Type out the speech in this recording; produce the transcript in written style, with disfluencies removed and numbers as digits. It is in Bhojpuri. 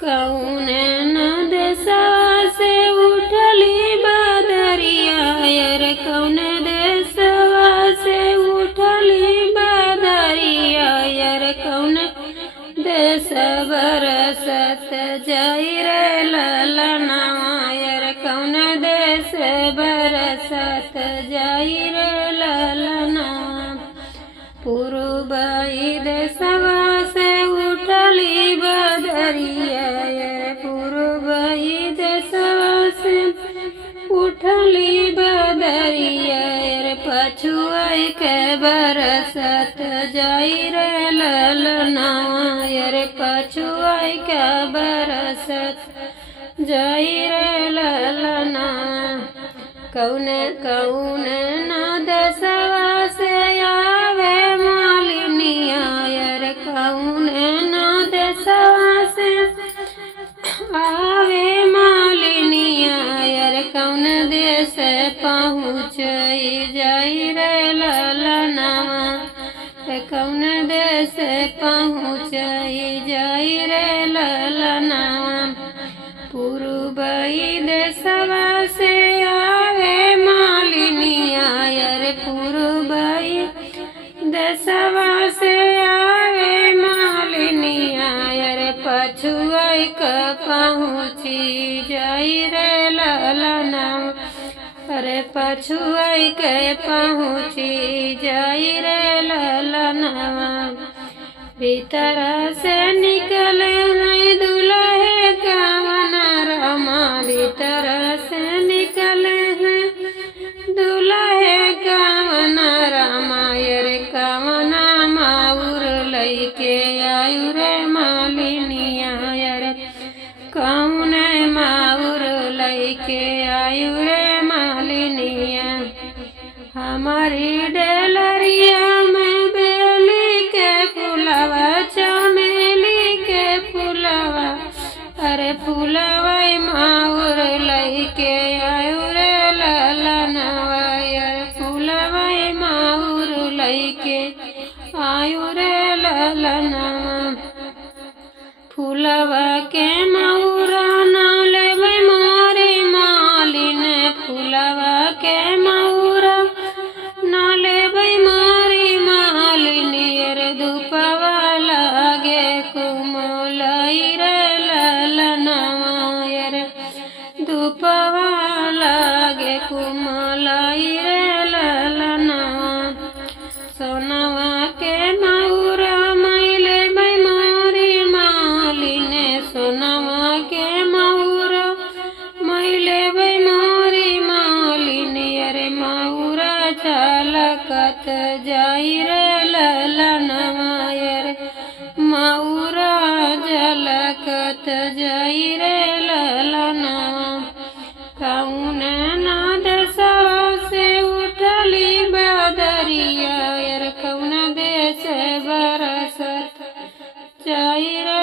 कौन देशवा से उठली बदरिया यार, कौन देशवा से उठली बदरिया यार, कौन देश बरसत जाई रे ललना यार, कौन देश बरसत जाई रे ललना। पूर्वई देशवा से उठली बदरिया यार, पूर्वई देशवा से उठली बदरिया यार, पछुआई के बरसत जाई रे ललना यार, पछुआई के बरसत जाई रे ललना। कौन कौन देशवा से आवे मालिनिया यार, कौन देशवा से आवे मालिनिया यार, कौन देश पहुँच जाई रे ललना, कौन देश पहुँच जाई रे ललना। पूर्वई देशवा से आवे मालिनिया यार, पूर्वई देशवा से आवे मालिनिया यार, पछुआई क पहुँची जाई रे ललना, अरे पछुआई के पहुँची जाई रे ललना। भीतर से निकले नहीं दुल्हे कवन रमा, भीतर से निकले हैं दुल्हे कवन रमा यार, कवन माउर लइके आयु रे मालिनिया यार, कौन माउर लइके आयु रे मालिनिया। हमारी डेलरिया में बेली के फुलवा, चमेली के फुलवा, अरे फुलवा माउर लइके आयु रे ललनवा यार, फुलवा माउर लइके आयु रे ललनवा। फुलवा के मऊरा ना लेबै मोरी मालिन, फुलवा के मऊरा ना लेबै मोरी मालिन यार, धूपवा लागे कुमलई रे ललनवा यार, धूपवा लागे कुमलई रे ललनवा। सोनवा के मऊरा मैले मोरी मालिन, सोनवा के मऊरा मैले मोरी मालिन यार, मऊरा झलकत जाई रे ललनवा यार, मऊरा झलकत जाई रे ललनवा। कौन देशवा से उठली बदरिया यार, कौन देश बरसत जाई रे